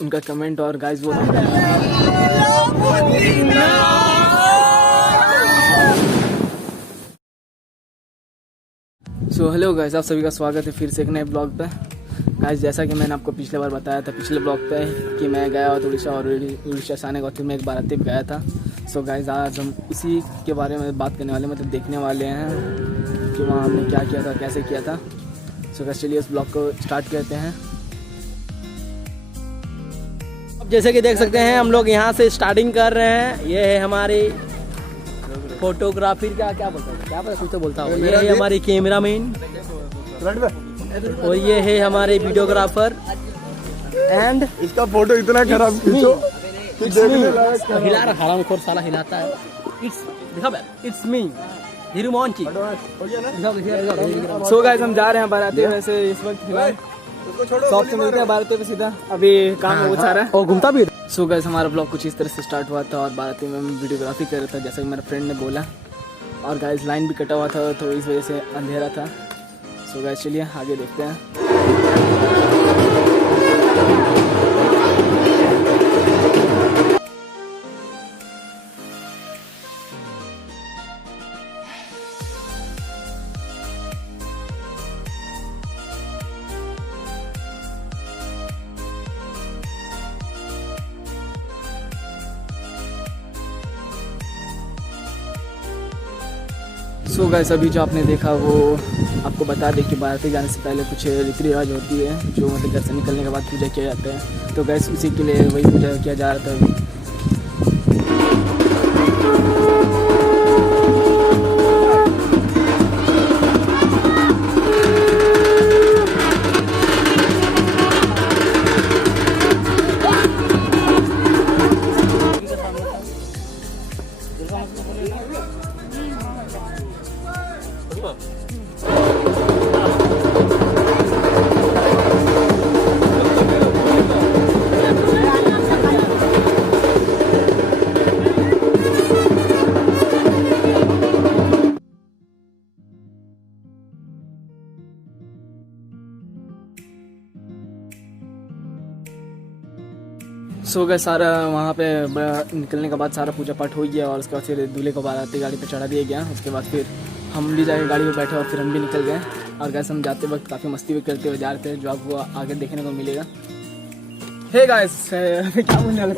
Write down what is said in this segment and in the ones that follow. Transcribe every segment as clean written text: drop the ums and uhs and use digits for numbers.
उनका कमेंट और गाइस वो सो हेलो गाइस, आप सभी का स्वागत है फिर से एक नए ब्लॉग पे। गाइस जैसा कि मैंने आपको पिछले बार बताया था पिछले ब्लॉग पे कि मैं गया हुआ था उड़ीसा और उड़ीसा से आने के बाद में एक बाराती पे गया था। सो गाइस आज हम उसी के बारे में बात करने वाले मतलब देखने वाले हैं कि वहाँ हमने क्या किया था, कैसे किया था। सो गाइस चलिए इस ब्लॉग को स्टार्ट करते हैं। अब जैसे कि देख सकते हैं हम लोग यहाँ से स्टार्टिंग कर रहे हैं। ये है हमारी फोटोग्राफी का क्या बोलता है, क्या पता कुछ तो बोलता हूँ। ये है हमारी कैमरामैन और ये है हमारे वीडियोग्राफर एंड इसका फोटो इतना खराब खींचो कि देखने लायक हिला रहा हरामखोर साला हिलाता है। It's me Dheeru Mohan ji. So guys हम जा रहे हैं बाराती में से इस वक्त फिलहाल शॉप से मिलते हैं बाराती पे सीधा। अभी काम बहुत सारा है और घूमता भी। सो गाइस हमारा ब्लॉग कुछ इस तरह से स्टार्ट हुआ था और बाराती में हम वीडियोग्राफी कर रहा था जैसा कि मेरा फ्रेंड ने बोला। और गाइस लाइन भी कटा हुआ था तो इस वजह से अंधेरा था। सो गाइस चलिए आगे देखते हैं। सो गाइस अभी जो आपने देखा वो आपको बता दें कि बाराती जाने से पहले कुछ रीति रिवाज होती है जो मतलब घर से निकलने के बाद पूजा किया जाता है। तो गाइस उसी के लिए वही पूजा किया जा रहा था अभी। सो गए सारा वहाँ पे निकलने के बाद सारा पूजा पाठ हो गया और उसके बाद फिर दूल्हे को बाराती गाड़ी पे चढ़ा दिया गया। उसके बाद फिर हम भी जाके गाड़ी पे बैठे और फिर हम भी निकल गए। और गाइस हम जाते वक्त काफ़ी मस्ती भी करते हुए जा रहे थे जो आपको आगे देखने को मिलेगा। हे गाइस क्या बोलने वाला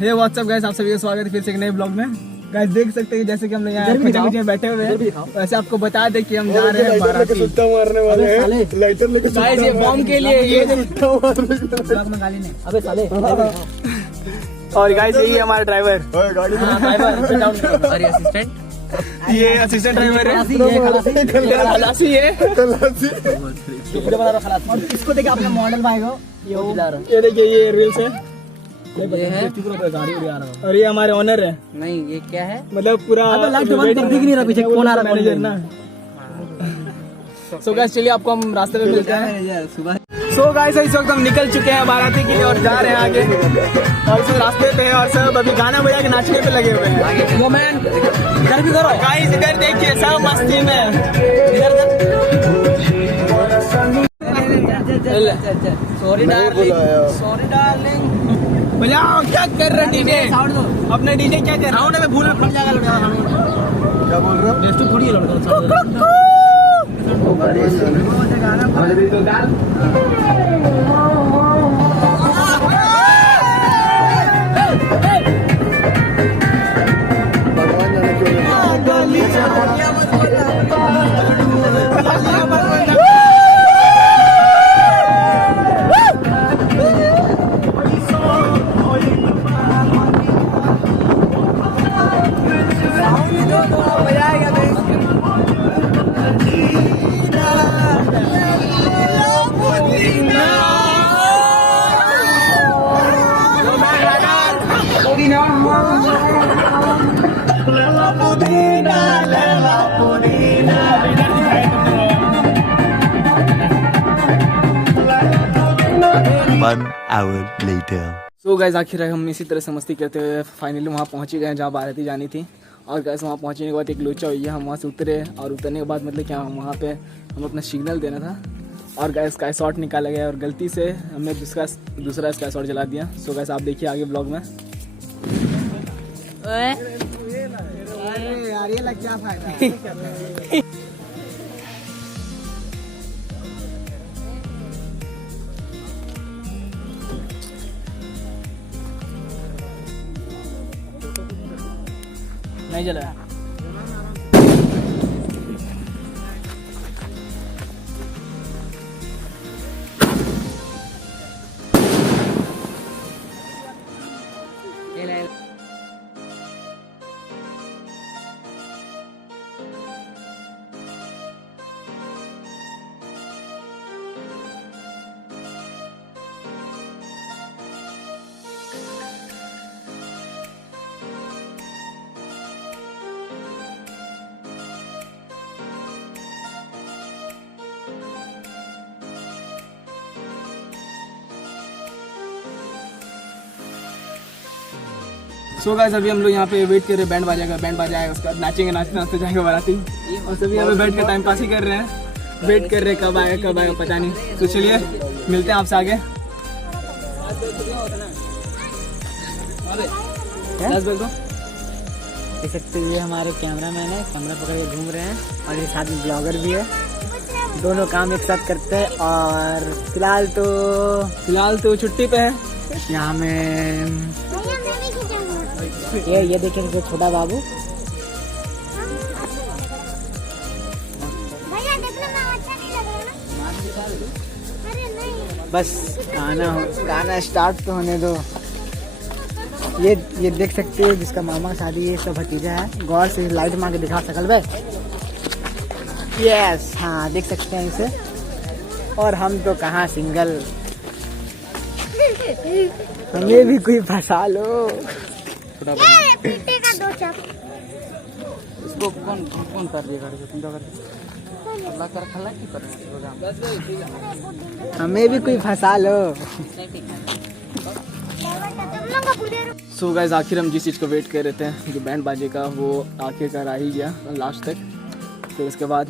हे व्हाट्सअप गाइस, आप सभी का स्वागत है फिर से एक नए ब्लॉग में। गाइस देख सकते हैं जैसे कि हम लोग यहाँ बैठे हुए हैं वैसे आपको बता दें कि हम जा रहे हैं बाराती। सुट्टा मारने वाले हैं, लाइटर लेके गाइस ये बॉम्ब के लिए ये अबे साले और गाइस यही है हमारा ड्राइवर गाड़ी अरे असिस्टेंट ये असिस्टेंट ड्राइवर है खलासी है। वीडियो बना रहा खलास। और इसको देखिए अपना मॉडल भाई को ये देखिए ये रील्स है ये है और ये हमारे ऑनर है। नहीं ये क्या है मतलब पूरा लाइट बंद कर दिख नहीं रहा पीछे कौन आ रहा है मैनेजर ना। सो गाइस चलिए आपको हम रास्ते में मिलते हैं सुबह। सो गाइस इस वक्त हम निकल चुके हैं बाराती के लिए और जा रहे हैं आगे और इस रास्ते पे और सब अभी गाना बजा के नाचने पे लगे हुए हैं। मोमेंट इधर भी करो गाइस इधर देखिए सब मस्ती में। सॉरी डार्लिंग बजाओ क्या कर रहे डीजे अपने डीजे क्या कर साउंड में भूल फट जाएगा लड़का। क्या बोल रहे हो? बेस्ट थोड़ी है लड़का। भगवान जाने क्यों One hour later. So guys आखिर हम इसी तरह से मस्ती करते हुए फाइनली वहाँ पहुँच ही गए जहाँ बाराती जानी थी। और गाइस वहाँ पहुँचने के बाद एक लोचा हुई है, हम वहाँ से उतरे और उतरने के बाद मतलब क्या वहाँ पे हम अपना सिग्नल देना था। और गैस स्काई शॉट निकाला गया और गलती से हमने दूसरा स्काई शॉट जला दिया। सो गैस आप देखिए आगे ब्लॉग में। यार ये लग क्या फायदा। नहीं जला। सो गाइस अभी हम लोग यहाँ पे वेट कर रहे हैं, बैंड बाजा आएगा, उसके बाद नाचेंगे, नाचते नाचते जाएंगे बाराती। और सभी यहाँ पे बैठ के टाइम पास ही कर रहे हैं, वेट कर रहे हैं कब आएगा पता नहीं। तो चलिए मिलते हैं आपसे आगे। देख सकते हैं ये हमारे कैमरामैन है, कैमरा पकड़ के घूम रहे हैं और ये साथ में ब्लॉगर भी है, दोनों काम एक साथ करते हैं। और फिलहाल तो छुट्टी पे है। यहाँ में ये देखिए छोटा बाबू, बस गाना स्टार्ट तो होने दो। ये देख सकते हो जिसका मामा का शादी है, इसका भतीजा है। गौर से लाइट मार के दिखा सकल भाई। यस हाँ देख सकते हैं इसे। और हम तो कहाँ सिंगल, हमें भी कोई फंसा लो। इसको कौन कर दिया हमें भी कोई फंसा लो। सो गाइस आखिर हम जिस चीज़ को वेट कर रहे थे, जो बैंड बाजे का, वो आखिरकार आ ही गया लास्ट तक। फिर उसके बाद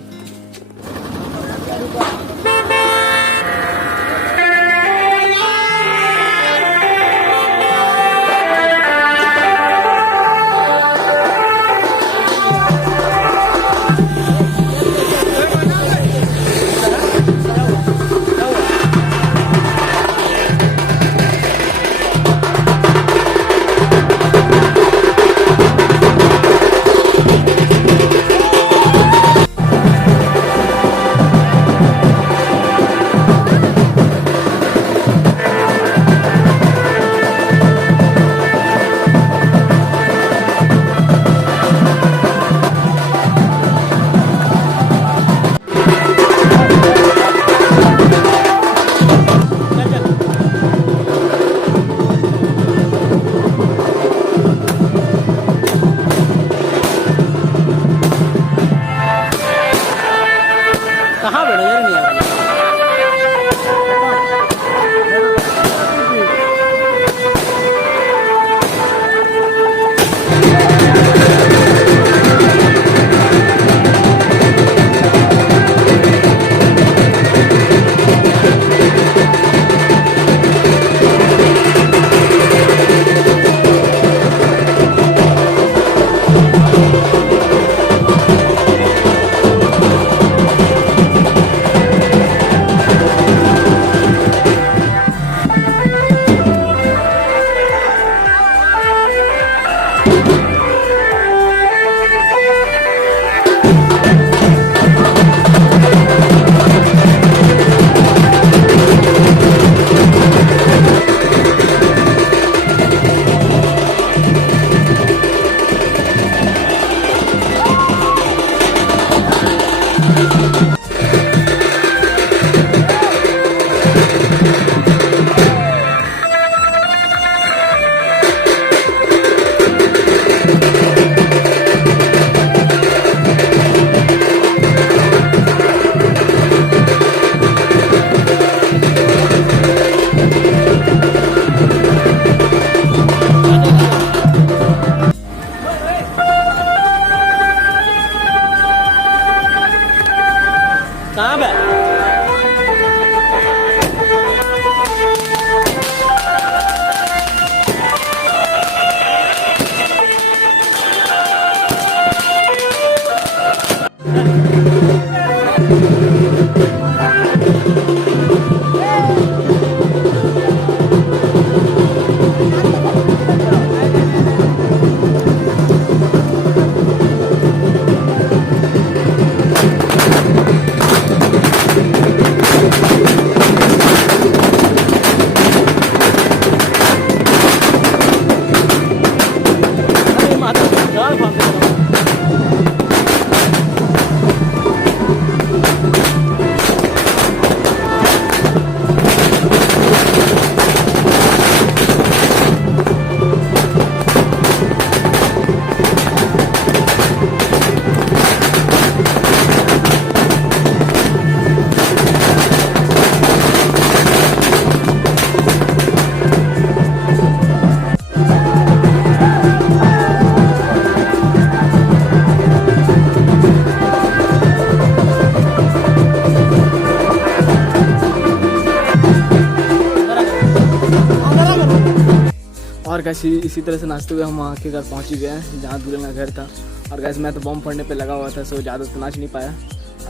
और गैस इसी तरह से नाचते हुए हम वहाँ के घर पहुँच ही गए हैं जहाँ दूल्हे का घर था। और गैस मैं तो बम फोड़ने पे लगा हुआ था, सो ज़्यादा तो नाच नहीं पाया।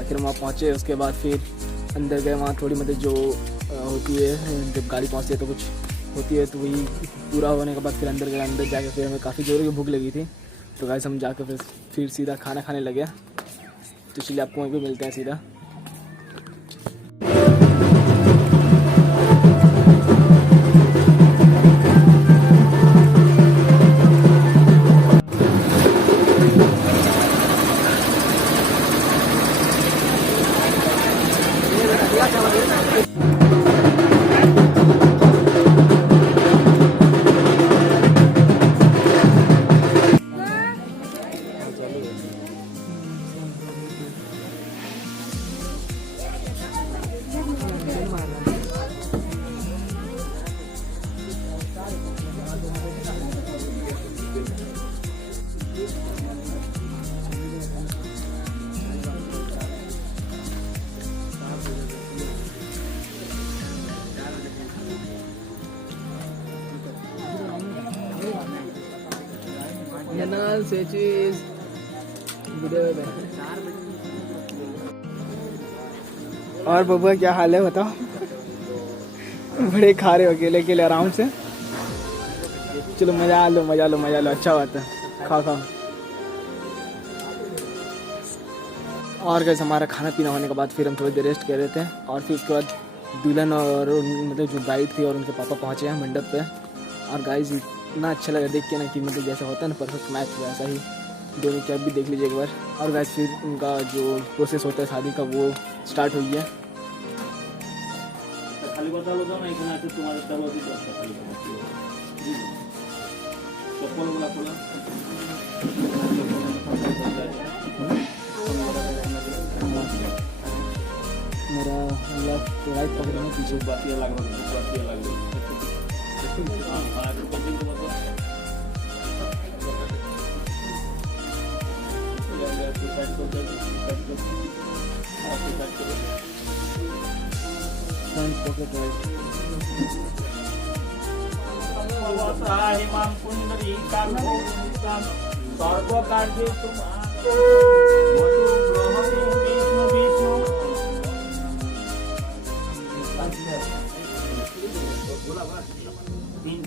आखिर वहाँ पहुँचे, उसके बाद फिर अंदर गए। वहाँ थोड़ी मतलब जो होती है जब गाड़ी पहुँचती है तो कुछ होती है, तो वही पूरा होने के बाद फिर अंदर गए। अंदर जाके फिर हमें काफ़ी जोर की भूख लगी थी, तो गैस हम जाकर फिर सीधा खाना खाने लगे। तो इसलिए आपको वहीं पर मिलते हैं सीधा। और बबुआ क्या हाल है बताओ? बड़े खा रहे हो अकेले अकेले आराम से। चलो मजा लो मजा लो मजा लो, अच्छा बात है, खाओ खाओ। और कैसे हमारा खाना पीना होने के बाद फिर हम थोड़ी देर रेस्ट कर रहे थे। और फिर उसके बाद दुल्हन और मतलब जो ब्राइड थी और उनके पापा पहुँचे हैं मंडप पे। और गाइस इतना अच्छा लगा देख के ना कि मतलब जैसा होता है ना परफेक्ट मैच, वैसा ही दोनों की। अब भी देख लीजिए एक बार। और गाइस फिर उनका जो प्रोसेस होता है शादी का वो स्टार्ट हो गया। मेरा लेफ्ट राइट पकड़ में पीछे बातियाँ लग फ्रंट पॉकेट राइट।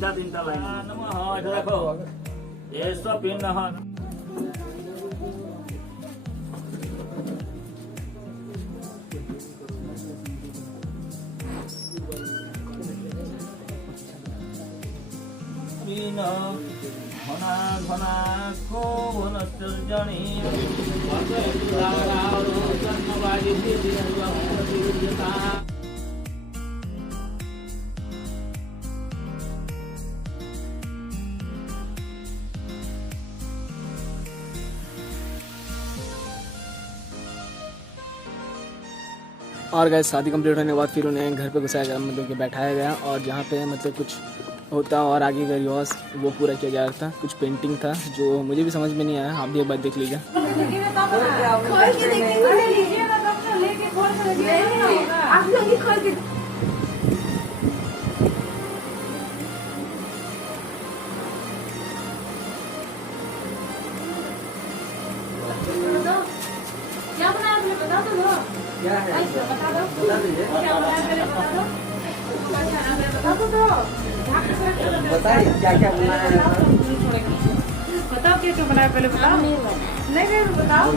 তিনটা লাইন এটা দেখো এসব পিন না হয়। ঘনা ঘনা কোবনস্তর্জনী জন্মবাজি और गैस शादी कंप्लीट होने के बाद फिर उन्हें घर पे घुसाया गया, मतलब कि बैठाया गया। और जहाँ पे मतलब कुछ होता और आगे का रिवाज वो पूरा किया जा रहा था। कुछ पेंटिंग था जो मुझे भी समझ में नहीं आया, आप भी एक बार देख लीजिए। बताइए क्या क्या बनाया है? बताओ क्या क्या बनाया पहले बताओ। नहीं बताओ।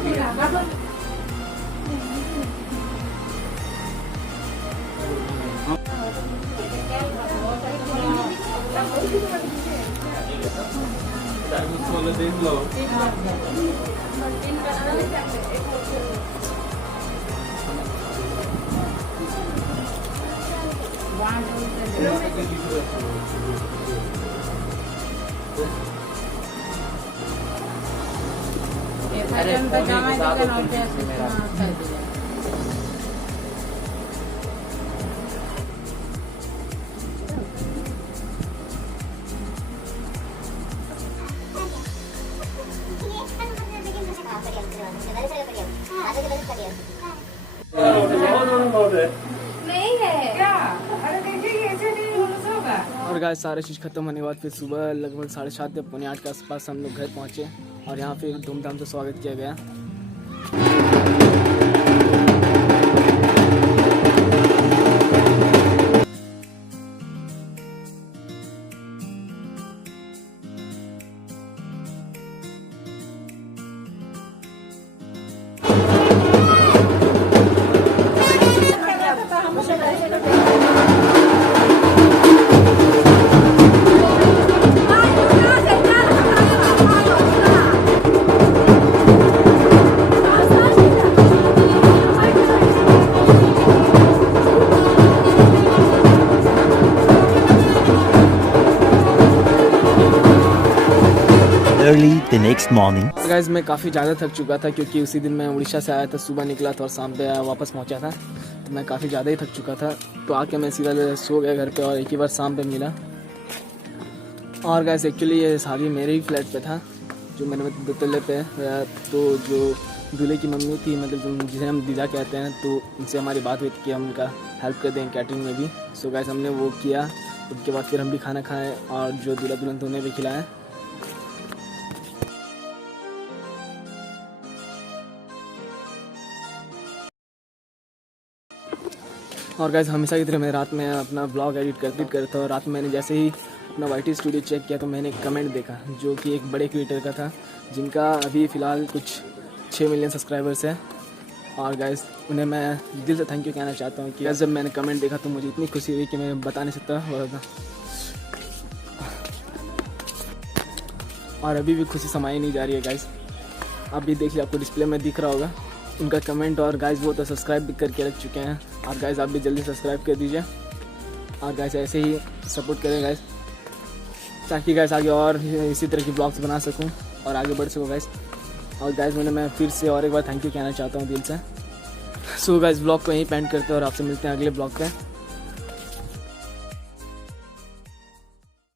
नहीं है क्या? अरे देखिए ऐसे नहीं होना होगा। और गाइस सारे चीज़ खत्म होने के बाद फिर सुबह लगभग 7:30 या पौने 8 के आसपास हम लोग घर पहुँचे और यहाँ फिर धूमधाम से स्वागत किया गया। Early the next morning. Guys मैं काफ़ी ज़्यादा थक चुका था क्योंकि उसी दिन मैं उड़ीसा से आया था, सुबह निकला था और शाम पे वापस पहुंचा था, तो मैं काफ़ी ज़्यादा ही थक चुका था। तो आके मैं सीधा सो गया घर पे और एक ही बार शाम पे मिला। और गाइस एक्चुअली ये शादी मेरे ही फ्लैट पे था, जो मेरे दुतल्ले पे है। तो जो दूल्हे की मम्मी थी, मतलब जिसे हम दीदा कहते हैं, तो उनसे हमारी बात हुई थी कि हम उनका हेल्प कर दें कैटरिंग में भी। सो गाइस हमने वो किया। उसके बाद फिर हम भी खाना खाएँ और जो दूल्हा दुल्हन थे उन्हें भी खिलाएँ। और गाइस हमेशा की तरह मैं रात में अपना ब्लॉग एडिट करता था और रात में मैंने जैसे ही अपना YT स्टूडियो चेक किया तो मैंने एक कमेंट देखा जो कि एक बड़े क्रिएटर का था, जिनका अभी फ़िलहाल कुछ 6 मिलियन सब्सक्राइबर्स हैं। और गाइस उन्हें मैं दिल से थैंक यू कहना चाहता हूँ कि जब मैंने कमेंट देखा तो मुझे इतनी खुशी हुई कि मैं बता नहीं सकता। और अभी भी खुशी समाई नहीं जा रही है गाइस। आप भी देखिए, आपको डिस्प्ले में दिख रहा होगा उनका कमेंट। और गाइस वो तो सब्सक्राइब भी करके रख चुके हैं। और गाइस आप भी जल्दी सब्सक्राइब कर दीजिए और गाइस ऐसे ही सपोर्ट करें गाइस, ताकि गाइस आगे और इसी तरह की ब्लॉग्स बना सकूं और आगे बढ़ सकूं गाइस। और गाइस मैं फिर से और एक बार थैंक यू कहना चाहता हूं दिल से। सो गाइस ब्लॉग को यहीं पेंड करते हैं और आपसे मिलते हैं अगले ब्लॉग पे।